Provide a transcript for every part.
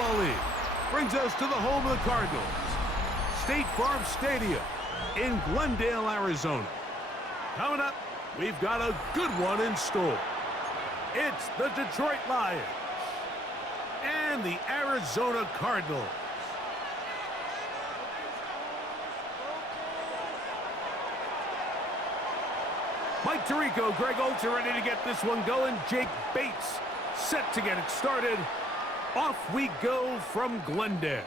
Football League brings us to the home of the Cardinals, State Farm Stadium in Glendale, Arizona. Coming up, we've got a good one in store. It's the Detroit Lions and the Arizona Cardinals. Mike Tirico, Greg Olsen ready to get this one going. Jake Bates set to get it started. Off we go from Glendale.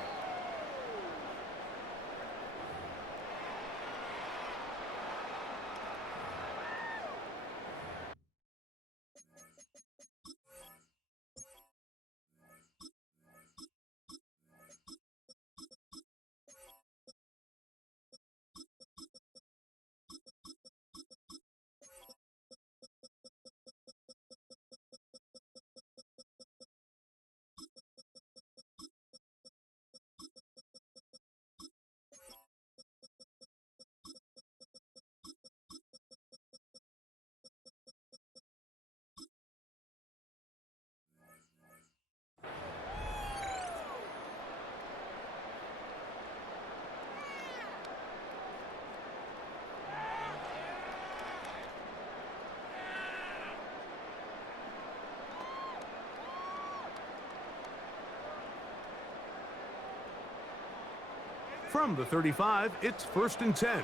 From the 35, it's 1st and 10.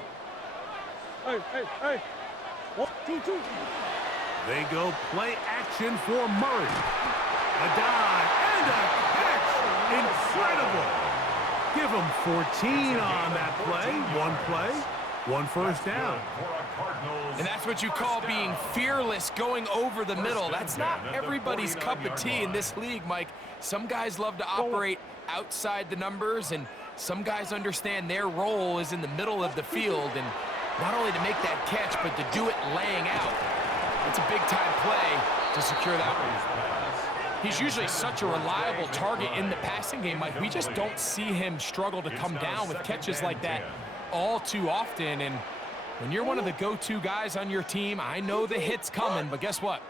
Hey. 1, 2, 2. They go play action for Murray. A dive and a catch. Incredible. Give him 14 on that play, one first down. And that's what you call being fearless, going over the middle. That's not everybody's cup of tea in this league, Mike. Some guys love to operate outside the numbers, and some guys understand their role is in the middle of the field, and not only to make that catch, but to do it laying out. It's a big-time play to secure that one. He's usually such a reliable target in the passing game, Mike. We just don't see him struggle to come down with catches like that all too often. And when you're one of the go-to guys on your team, I know the hit's coming, but guess what?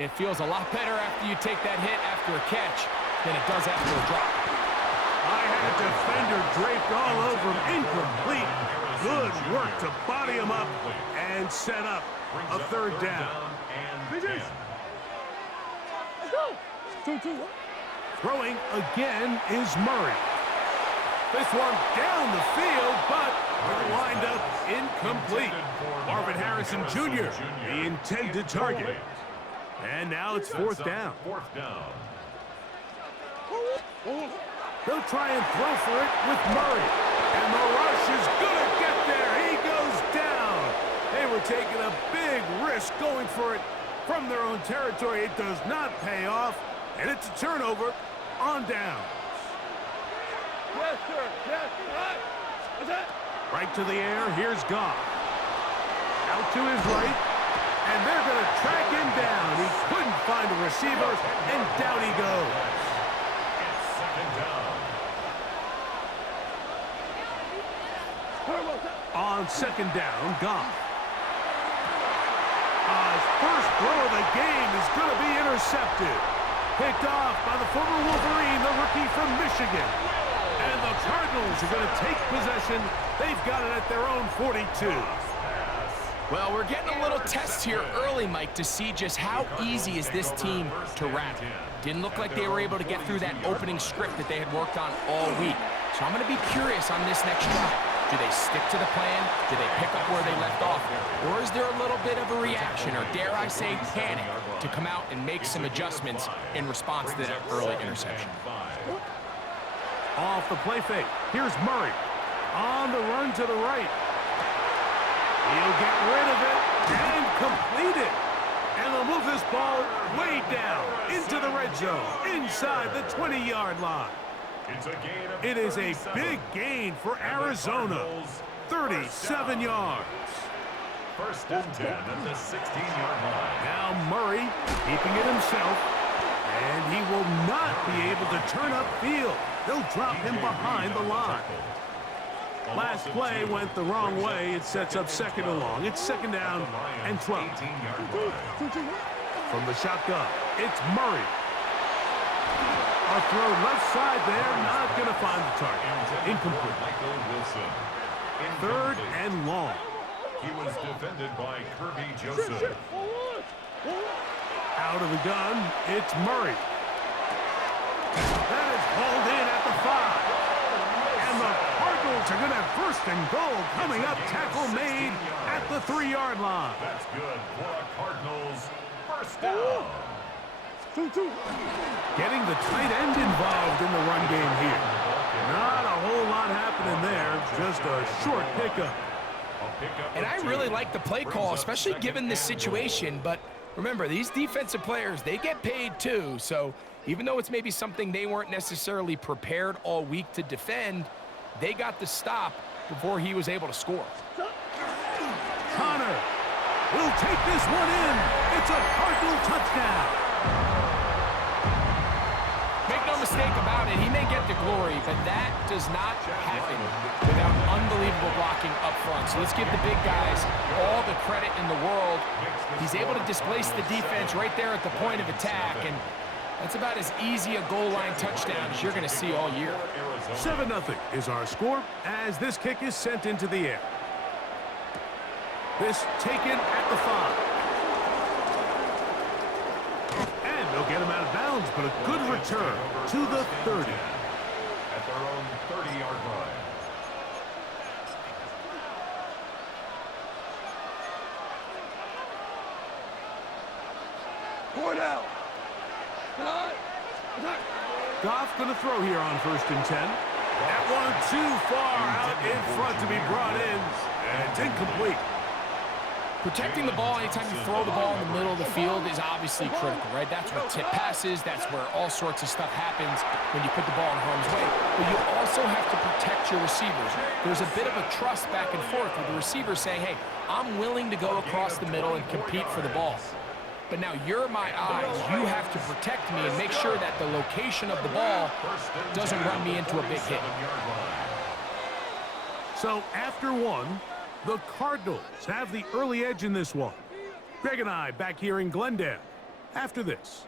It feels a lot better after you take that hit after a catch than it does after a drop. I had a defender draped all over him. Incomplete. Good work to body him up and set up a 3rd down. Let's go. 2. Throwing again is Murray. This one down the field, but will wind up incomplete. Marvin Harrison Jr., the intended target. And now it's 4th down. They'll try and throw for it with Murray. And the rush is going to get there. He goes down. They were taking a big risk going for it from their own territory. It does not pay off. And it's a turnover on downs. Yes, sir. Yes. Right to the air. Here's Goff. Out to his right. And they're going to track him down. He couldn't find a receiver. And down he goes. On 2nd down, Goff. His first throw of the game is going to be intercepted. Picked off by the former Wolverine, the rookie from Michigan. And the Cardinals are going to take possession. They've got it at their own 42. Well, we're getting a little test here early, Mike, to see just how easy is this team to rattle. Didn't look like they were able to get through that opening script that they had worked on all week. So I'm going to be curious on this next drive. Do they stick to the plan? Do they pick up where they left off? Or is there a little bit of a reaction, or dare I say panic, to come out and make some adjustments in response to that early interception? Off the play fake. Here's Murray. On the run to the right. He'll get rid of it and complete it. And they'll move this ball way down into the red zone, inside the 20-yard line. It is a big gain for Arizona. 37 yards. 1st and 10 at the 16-yard line. Now Murray keeping it himself. And he will not be able to turn upfield. They'll drop him behind the line. Last play went the wrong way. It sets up 2nd and long. It's 2nd down and 12. From the shotgun, it's Murray. A throw left side there, not going to find the target. Incomplete. Michael Wilson. Third and long. He was defended by Kirby Joseph. Out of the gun, it's Murray. That is hauled in at the 5. And the Cardinals are going to have first and goal coming up. Tackle made at the 3-yard line. That's good for a Cardinals first down. Getting the tight end involved in the run game here. Not a whole lot happening there, just a short pickup. And I really like the play call, especially given this situation. But remember, these defensive players, they get paid too. So even though it's maybe something they weren't necessarily prepared all week to defend, they got the stop before he was able to score. Connor will take this one in. It's a Cardinal touchdown. Make no mistake about it, he may get the glory, but that does not happen without unbelievable blocking up front. So let's give the big guys all the credit in the world. He's able to displace the defense right there at the point of attack, and that's about as easy a goal line touchdown as you're going to see all year. 7-0 is our score as this kick is sent into the air. This taken at the 5. And they'll get him out of bounds, but a good return to the 30. At their own 30-yard line. Goff going to throw here on 1st and 10. That one too far out in front to be brought in, and it's incomplete. Protecting the ball anytime you throw the ball in the middle of the field is obviously critical, right? That's where tip passes, that's where all sorts of stuff happens when you put the ball in harm's way. But you also have to protect your receivers. There's a bit of a trust back and forth with the receiver saying, hey, I'm willing to go across the middle and compete for the ball. But now you're my eyes. You have to protect me and make sure that the location of the ball doesn't run me into a big hit. So after one, the Cardinals have the early edge in this one. Greg and I back here in Glendale after this.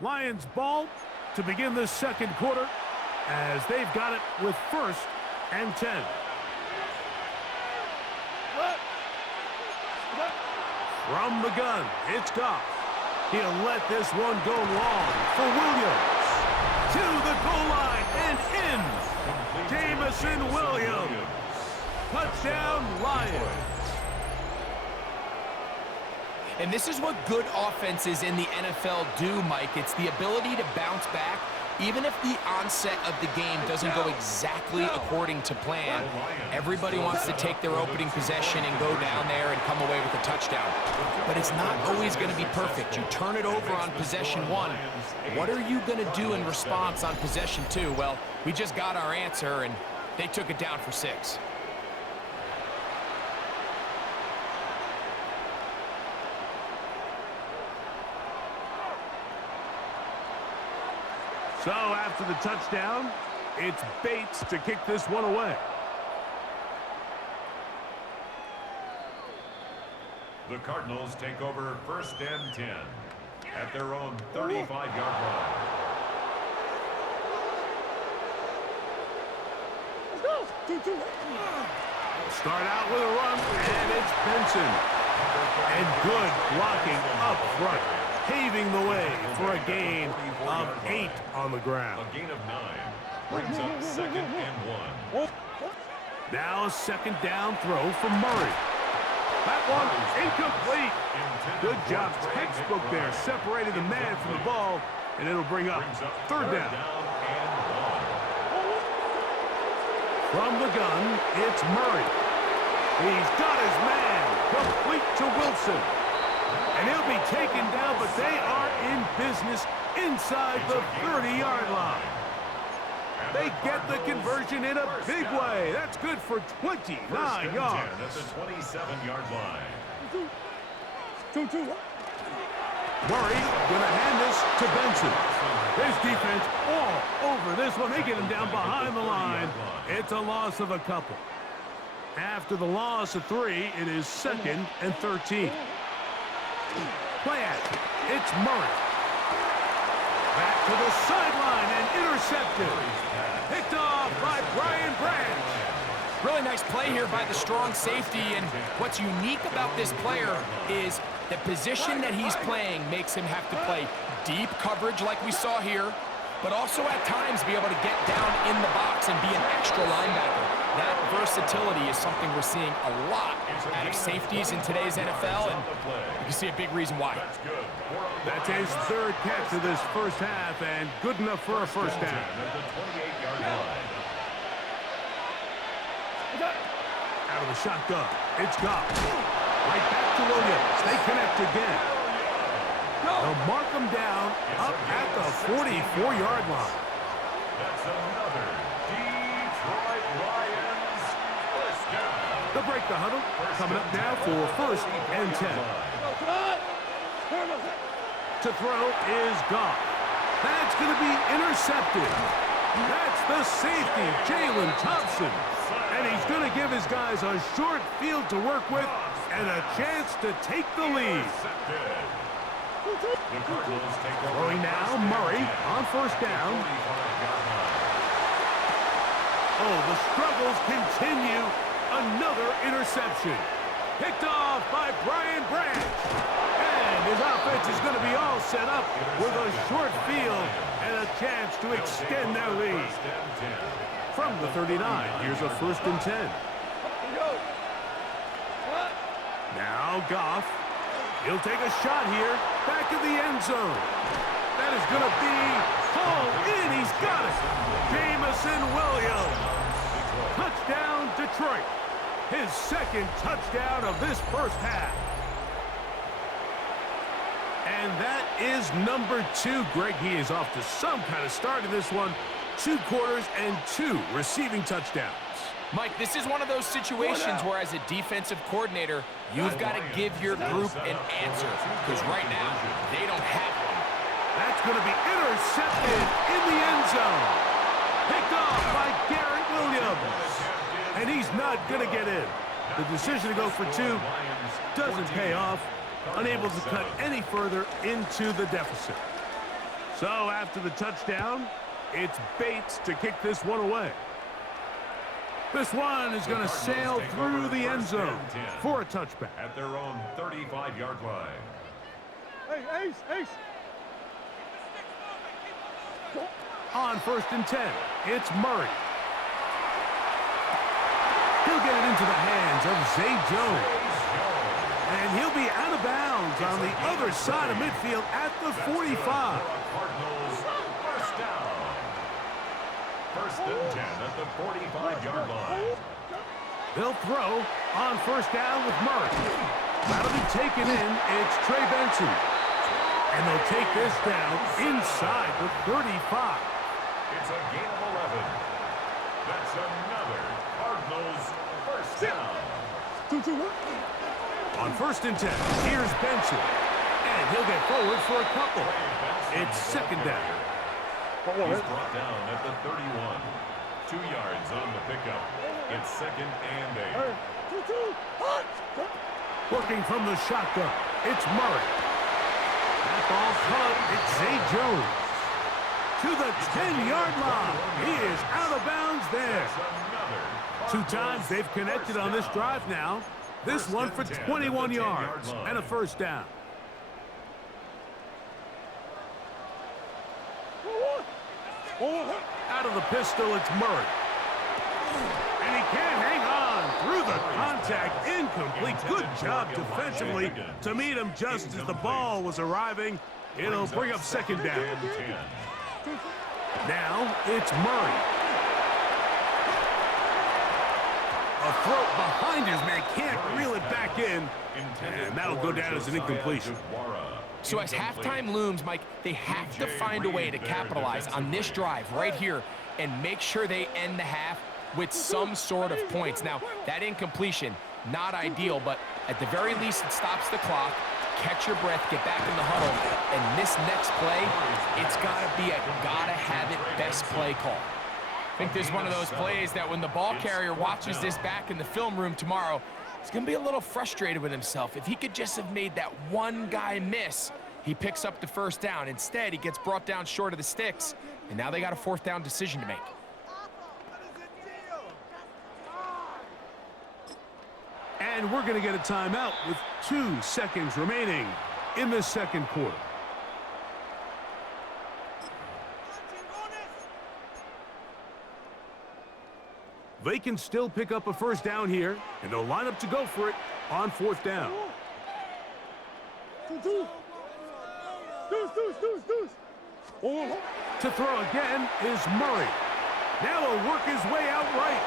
Lions ball to begin the second quarter as they've got it with 1st and 10. From the gun, it's Goff. He'll let this one go long for Williams. To the goal line and in. Jamison Williams. Touchdown, Lions. And this is what good offenses in the NFL do, Mike. It's the ability to bounce back, even if the onset of the game doesn't go exactly according to plan. Everybody wants to take their opening possession and go down there and come away with a touchdown. But it's not always going to be perfect. You turn it over on possession 1. What are you going to do in response on possession 2? Well, we just got our answer, and they took it down for 6. So after the touchdown, it's Bates to kick this one away. The Cardinals take over 1st and 10 at their own 35-yard line. Let's go. 2-2. Start out with a run, and it's Benson. And good blocking up front, paving the way for a gain of 8 on the ground. A gain of 9 brings up 2nd and 1. Now a 2nd down throw from Murray. That one incomplete. Good job, textbook there, separated the man from the ball, and it'll bring up 3rd down. From the gun, it's Murray. He's got his man, complete to Wilson. And he'll be taken down, but they are in business inside the 30-yard line. They get the conversion in a big way. That's good for 29 yards. At the 27-yard line. 2-2. Murray gonna hand this to Benson. His defense all over this one. They get him down behind the line. It's a loss of a couple. After the loss of 3, it is 2nd and 13. Play action. It's Murray. Back to the sideline and intercepted. Picked off by Brian Branch. Really nice play here by the strong safety, and what's unique about this player is the position that he's playing makes him have to play deep coverage like we saw here, but also at times be able to get down in the box and be an extra linebacker. That versatility is something we're seeing a lot out of safeties in today's NFL, and you can see a big reason why. That's his third catch of this first half, and good enough for a first down. Out of the shotgun, it's Goff. Right back to Williams. They connect again. They'll mark them down up at the 44-yard line. That's another Detroit Lions first down. They'll break the huddle. Coming up now for first and 10. To throw is Goff. That's going to be intercepted. That's the safety, Jalen Thompson. And he's going to give his guys a short field to work with and a chance to take the lead. Throwing now, Murray on first down. Oh, the struggles continue. Another interception. Picked off by Brian Branch. And his offense is going to be all set up with a short field and a chance to extend their lead. From the 39, here's a first and 10. Now Goff. He'll take a shot here. Back in the end zone. That is going to be hauled in. He's got it. Jamison Williams. Touchdown, Detroit. His second touchdown of this first half. And that is number 2. Greg, he is off to some kind of start in this one. 2 quarters and 2 receiving touchdowns. Mike, this is one of those situations where as a defensive coordinator, you've got to give your group an answer, because right now, they don't have one. That's going to be intercepted in the end zone. Picked off by Garrett Williams. And he's not going to get in. The decision to go for 2 doesn't pay off. Unable to cut any further into the deficit. So after the touchdown, it's Bates to kick this one away. This one is going to sail through the end zone for a touchback. At their own 35-yard line. Hey, Ace. On first and 10, it's Murray. He'll get it into the hands of Zay Jones. And he'll be out of bounds on the other side of midfield at the 45. Cardinals first down. First and 10 at the 45-yard line. They'll throw on first down with Murray. That'll be taken in. It's Trey Benson. And they'll take this down inside the 35. It's a gain of 11. That's another Cardinals first down. 2-2. On first and 10, here's Benson. And he'll get forward for a couple. It's second down. He's brought down at the 31. 2 yards on the pickup. It's second and 8. Working from the shotgun, it's Murray. That ball caught, it's Zay Jones. To the 10-yard line. He is out of bounds there. 2 times they've connected on this drive now. This one for 21 yards and a first down. Out of the pistol, it's Murray. And he can't hang on through the contact. Incomplete. Good job defensively to meet him just as the ball was arriving. It'll bring up second down. Now it's Murray. A throat behind his man, can't reel it back in. And that'll go down as an incompletion. So as halftime looms, Mike, they have to find a way to capitalize on this drive right here and make sure they end the half with some sort of points. Now, that incompletion, not ideal, but at the very least, it stops the clock. Catch your breath, get back in the huddle, and this next play, it's got to be a gotta-have-it best play call. I think this is one of those plays that when the ball carrier watches this back in the film room tomorrow, he's going to be a little frustrated with himself. If he could just have made that one guy miss, He picks up the first down. Instead, he gets brought down short of the sticks, and now they got a fourth down decision to make. And we're going to get a timeout with 2 seconds remaining in the second quarter. They can still pick up a first down here, and they'll line up to go for it on fourth down. To throw again is Murray. Now he'll work his way out right.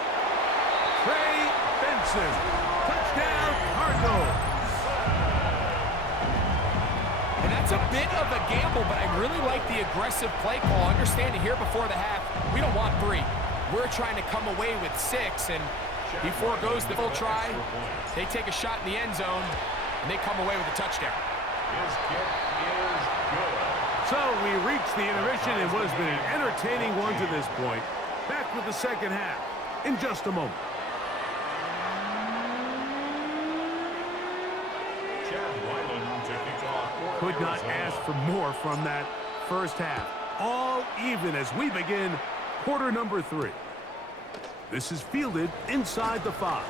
Trey Benson. Touchdown, Cardinals. And that's a bit of a gamble, but I really like the aggressive play call. Understanding here before the half, we don't want 3. We're trying to come away with 6, and he foregoes the full try. They take a shot in the end zone, and they come away with a touchdown. His kick is good. So we reached the intermission. It was been an entertaining one to this point. Back with the second half in just a moment. Could not ask for more from that first half. All even as we begin quarter number 3. This is fielded inside the 5.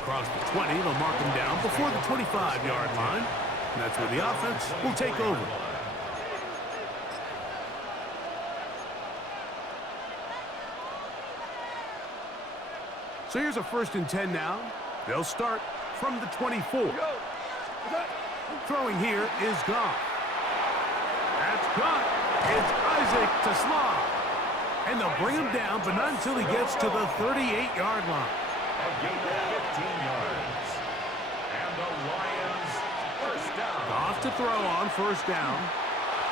Across the 20, they'll mark him down before the 25-yard line. And that's where the offense will take over. So here's a 1st and 10 now. They'll start from the 24. Throwing here is Goff. That's caught. It's Isaac to Slaw. And they'll bring him down, but not until he gets to the 38-yard line. A gain of 15 yards. And the Lions first down. Goff to throw on first down.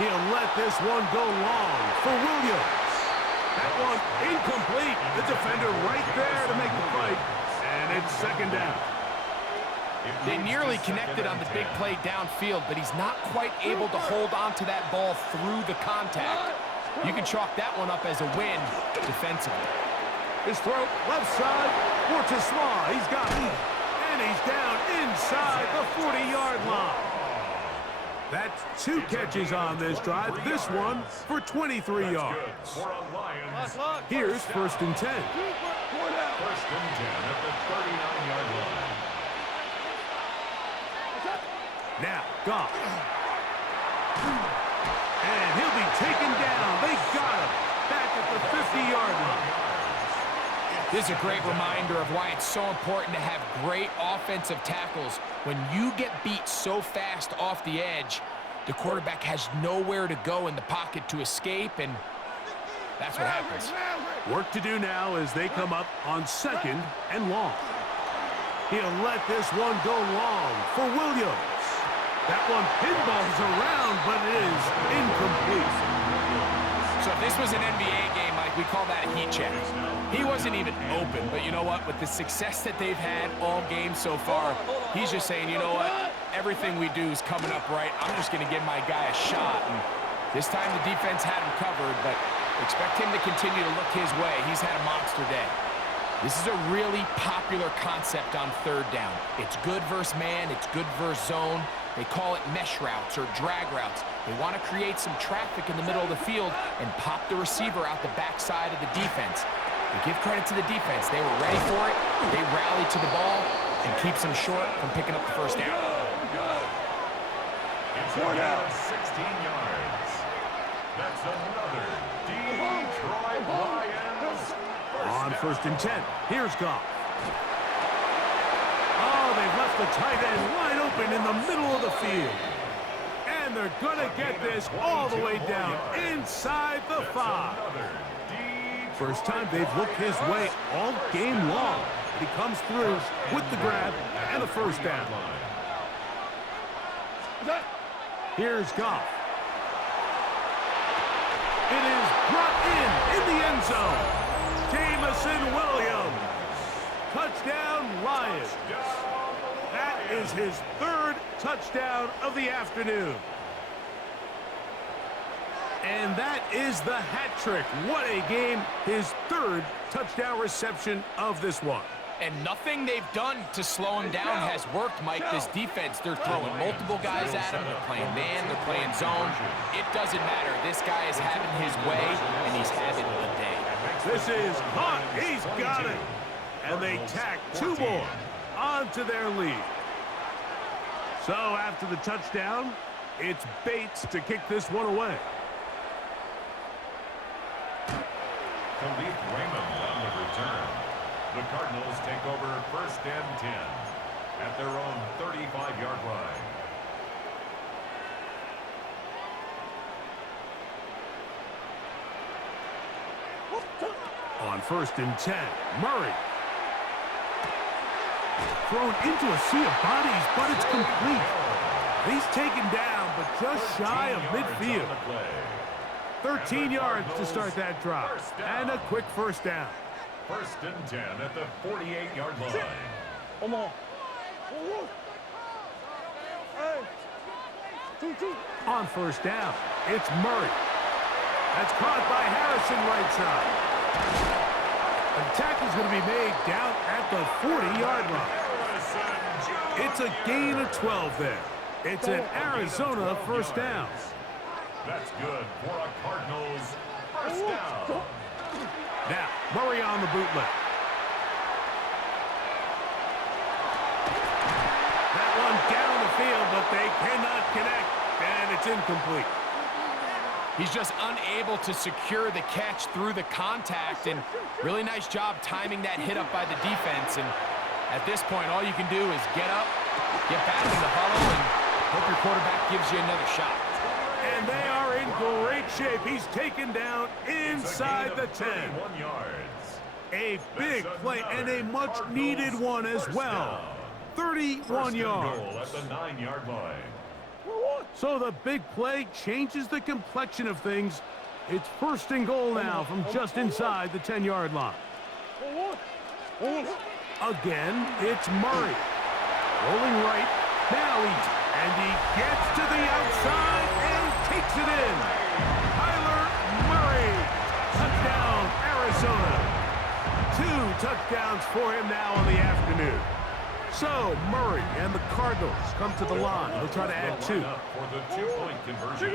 He'll let this one go long for Williams. That one incomplete. The defender right there to make the fight. And it's second down. They nearly connected on the big play downfield, but he's not quite able to hold on to that ball through the contact. You can chalk that one up as a win defensively. His throw left side for Slaw. He's got it. And he's down inside the 40-yard line. That's 2 catches on this drive. This one for 23 yards. Here's 1st and 10. 1st and 10 at the 39-yard line. Now, Goff. And he'll be taken down. They got him back at the 50-yard line. This is a great reminder of why it's so important to have great offensive tackles. When you get beat so fast off the edge, the quarterback has nowhere to go in the pocket to escape, and that's what happens. Work to do now as they come up on 2nd and long. He'll let this one go long for Williams. That one pinballs around, but it is incomplete. So if this was an NBA game, Mike, we call that a heat check. He wasn't even open, but you know what? With the success that they've had all game so far, he's just saying, you know what? Everything we do is coming up right. I'm just going to give my guy a shot. And this time the defense had him covered, but expect him to continue to look his way. He's had a monster day. This is a really popular concept on 3rd down. It's good versus man. It's good versus zone. They call it mesh routes or drag routes. They want to create some traffic in the middle of the field and pop the receiver out the backside of the defense. They give credit to the defense. They were ready for it. They rallied to the ball and keeps them short from picking up the first down. It's a gain of 16 yards. That's another Detroit Lions On 1st and 10, here's Goff. Oh, they've left the tight end wide open in the middle of the field. And they're going to get this all the way down inside the 5. First time they've looked his way all game long. He comes through with the grab and a first down. Here's Goff. It is brought in the end zone. Jamison Williams. Touchdown, Lions. That is his 3rd touchdown of the afternoon. And that is the hat trick. What a game. His 3rd touchdown reception of this one. And nothing they've done to slow him down has worked, Mike. This defense, they're throwing multiple guys at him. They're playing man, they're playing zone. It doesn't matter. This guy is having his way, and he's having a day. This is caught. He's got it. And they tack 2 more onto their lead. So after the touchdown, it's Bates to kick this one away. Khalif Raymond on the return. The Cardinals take over 1st and 10 at their own 35-yard line. On 1st and 10, Murray. Thrown into a sea of bodies, but it's complete. He's taken down, but just shy of midfield. 13 yards to start that drive, and a quick first down. 1st and 10 at the 48-yard line. Come on. Hey. 2-2. On 1st down, it's Murray. That's caught by Harrison right side. The tackle's going to be made down at the 40-yard line. It's a gain of 12 there. It's an Arizona first down. That's good for a Cardinals first down. Now, Murray on the bootleg. That one down the field, but they cannot connect, and it's incomplete. He's just unable to secure the catch through the contact, and really nice job timing that hit up by the defense. And at this point, all you can do is get up, get back in the huddle, and hope your quarterback gives you another shot. And they are in great shape. He's taken down inside the 10. A big play and a much-needed one as well. 31 yards. At the 9-yard line. So the big play changes the complexion of things. It's 1st and goal now from just inside the 10-yard line. Again, it's Murray. Rolling right. Now and he gets to the outside and takes it in. Kyler Murray. Touchdown, Arizona. 2 touchdowns for him now on the afternoon. So Murray and the Cardinals come to the line. They'll try to add 2. For the 2-point conversion.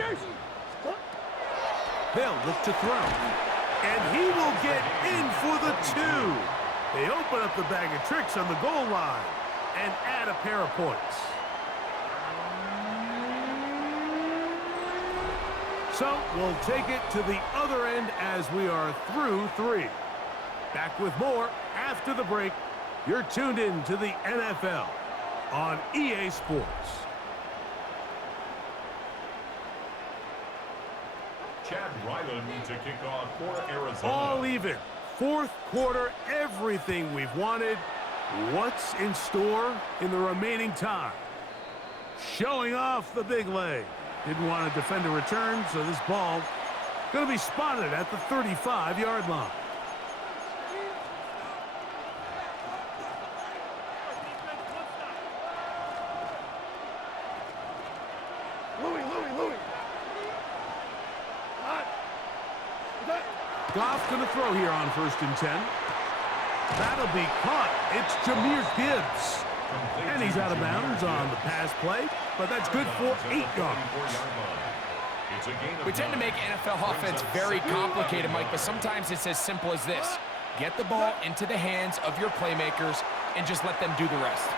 They'll look to throw. And he will get in for the 2. They open up the bag of tricks on the goal line and add a pair of points. So we'll take it to the other end as we are through 3. Back with more after the break. You're tuned in to the NFL on EA Sports. Chad Ryland to kick off for Arizona. All even. 4th quarter, everything we've wanted. What's in store in the remaining time? Showing off the big leg. Didn't want to defend a return, so this ball going to be spotted at the 35-yard line. Goff's going to throw here on 1st and 10. That'll be caught. It's Jahmyr Gibbs. And he's out of bounds on the pass play, but that's good for 8 yards. We tend to make NFL offense very complicated, Mike, but sometimes it's as simple as this. Get the ball into the hands of your playmakers and just let them do the rest.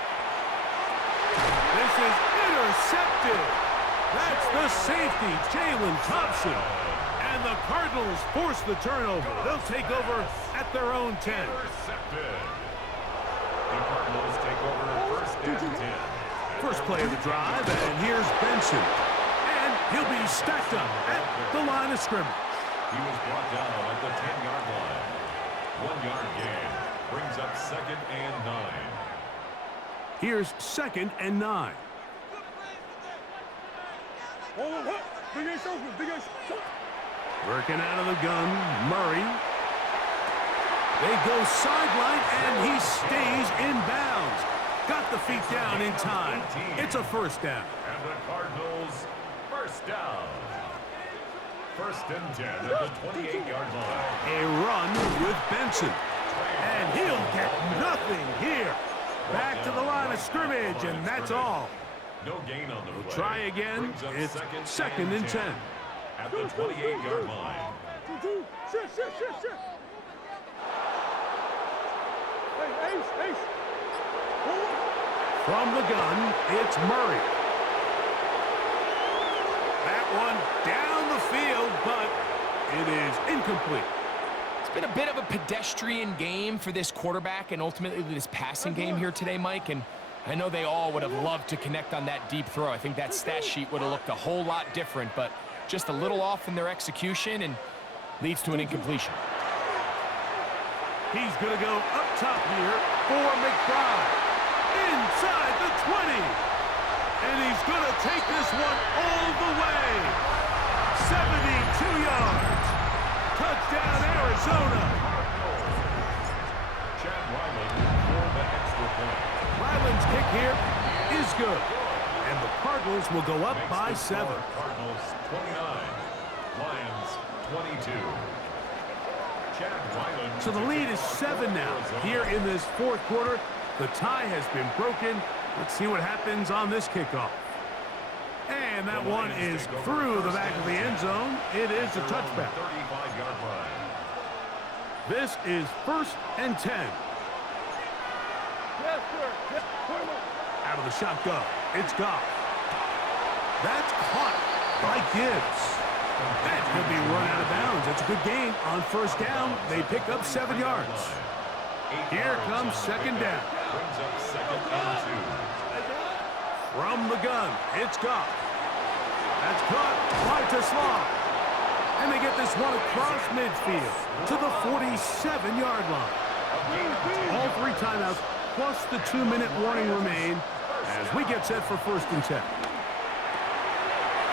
This is intercepted. That's the safety, Jalen Thompson. And the Cardinals force the turnover. They'll take over at their own 10. Intercepted. The Cardinals take over 1st and 10. First play of the drive, and here's Benson. And he'll be stacked up at the line of scrimmage. He was brought down at the 10-yard line. 1-yard gain brings up 2nd and 9. Here's 2nd and 9. Working out of the gun, Murray. They go sideline, and he stays in bounds. Got the feet down in time. It's a first down. And the Cardinals first down. 1st and 10 at the 28-yard line. A run with Benson. And he'll get nothing here. Back to the line of scrimmage, and that's all. No gain on the We'll play. try again. It's second and 10. At the 28-yard line. Shit. Hey, Ace. From the gun, it's Murray. That one down the field, but it is incomplete. It's been a bit of a pedestrian game for this quarterback and ultimately this passing game here today, Mike. And I know they all would have loved to connect on that deep throw. I think that stat sheet would have looked a whole lot different, but just a little off in their execution and leads to an incompletion. He's going to go up top here for McBride. Inside the 20. And he's going to take this one all the way. 72 yards. Touchdown, Arizona. Chad Ryland for the extra point. Ryland's kick here is good. And the Cardinals will go up by 7. Cardinals 29, Lions 22. Chad Ryland. So the lead is 7 now. Here in this fourth quarter, the tie has been broken. Let's see what happens on this kickoff. And that one is through the back of the end zone. It is a touchback. 35-yard line. This is 1st and 10. Out of the shotgun. It's Goff. That's caught by Gibbs. And he'll be run out of bounds. It's a good gain on 1st down. They pick up 7 yards. Here comes 2nd down. Brings up 2nd and 2. From the gun, it's Goff. That's caught by Tesla. And they get this one across midfield to the 47-yard line. All 3 timeouts plus the 2-minute warning remain as we get set for 1st and 10.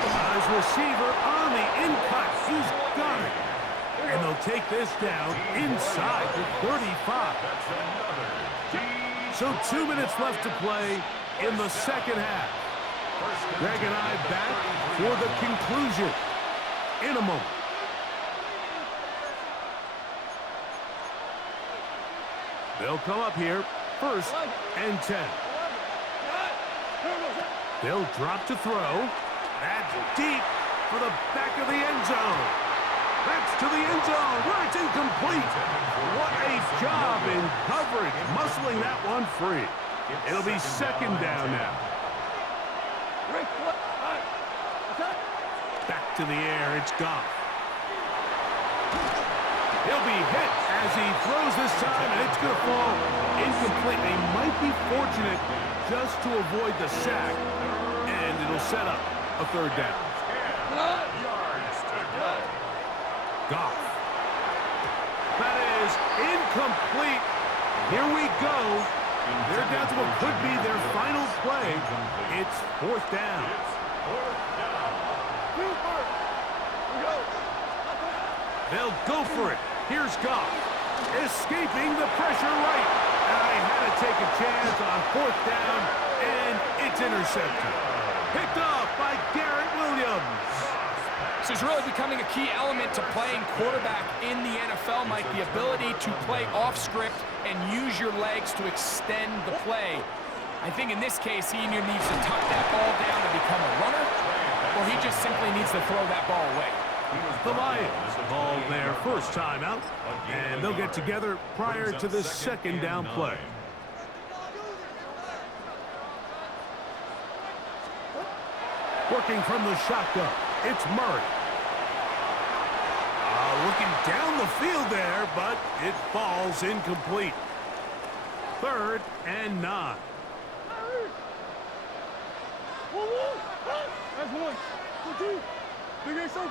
His receiver on the in-cut. He's got it. And they'll take this down inside the 35. So 2 minutes left to play in the second half. Greg and I back for the conclusion in a moment. They'll come up here, 1st and 10. They'll drop to throw. That's deep for the back of the end zone. That's to the end zone where it's incomplete. What a job in coverage, muscling that one free. It'll be 2nd down now. Back to the air, it's Goff. He'll be hit as he throws this time, and it's going to fall incomplete. They might be fortunate just to avoid the sack, and it'll set up a 3rd down. Goff. That is incomplete. Here we go. They're down to what could be their final play. It's 4th down. They'll go for it. Here's Goff. Escaping the pressure right. And I had to take a chance on 4th down, and it's intercepted. Picked off by Garrett Williams. This is really becoming a key element to playing quarterback in the NFL, Mike, the ability to play off script and use your legs to extend the play. I think in this case, he either needs to tuck that ball down to become a runner, or he just simply needs to throw that ball away. The Lions call their 1st timeout, and they'll get together prior to this 2nd down play. Working from the shotgun, it's Murray. Looking down the field there, but it falls incomplete. 3rd and 9. That's 1. 2. Big A circle.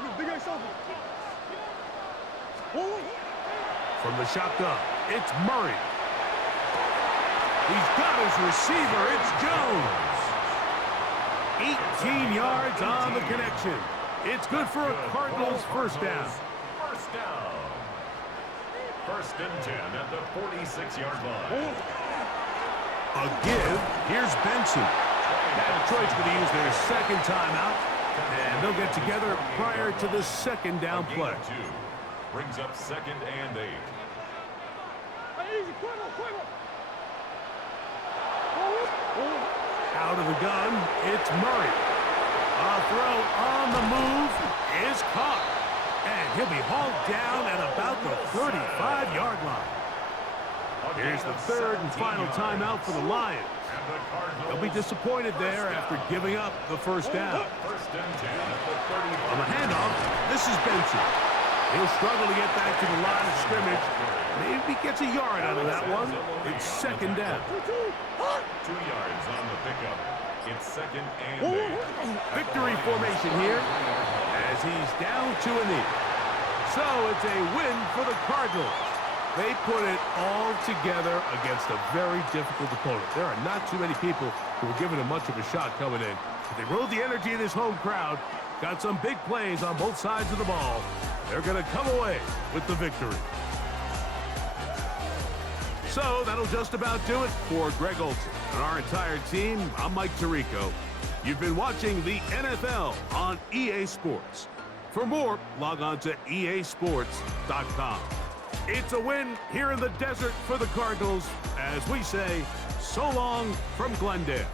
From the shotgun, it's Murray. He's got his receiver. It's Jones. 18 yards on the connection. It's good for a Cardinals 1st down. 1st and 10 at the 46-yard line. A give. Here's Benson. Now Detroit's going to use their 2nd timeout, and they'll get together prior to the 2nd down play. Brings up 2nd and 8. easy. Juego. Out of the gun, it's Murray. A throw on the move is caught. And he'll be hauled down at about the 35-yard line. Here's the third and final timeout for the Lions. They'll be disappointed there after giving up the first down. On the handoff, this is Benson. He'll struggle to get back to the line of scrimmage. Maybe gets a yard out of that one. It's second down. 2 yards on the pickup. It's second and 8. Victory formation here as he's down to a knee. So it's a win for the Cardinals. They put it all together against a very difficult opponent. There are not too many people who are giving them much of a shot coming in. But they rode the energy of this home crowd, got some big plays on both sides of the ball. They're going to come away with the victory. So that'll just about do it for Greg Olson and our entire team. I'm Mike Tirico. You've been watching the NFL on EA Sports. For more, log on to easports.com. It's a win here in the desert for the Cardinals as we say so long from Glendale.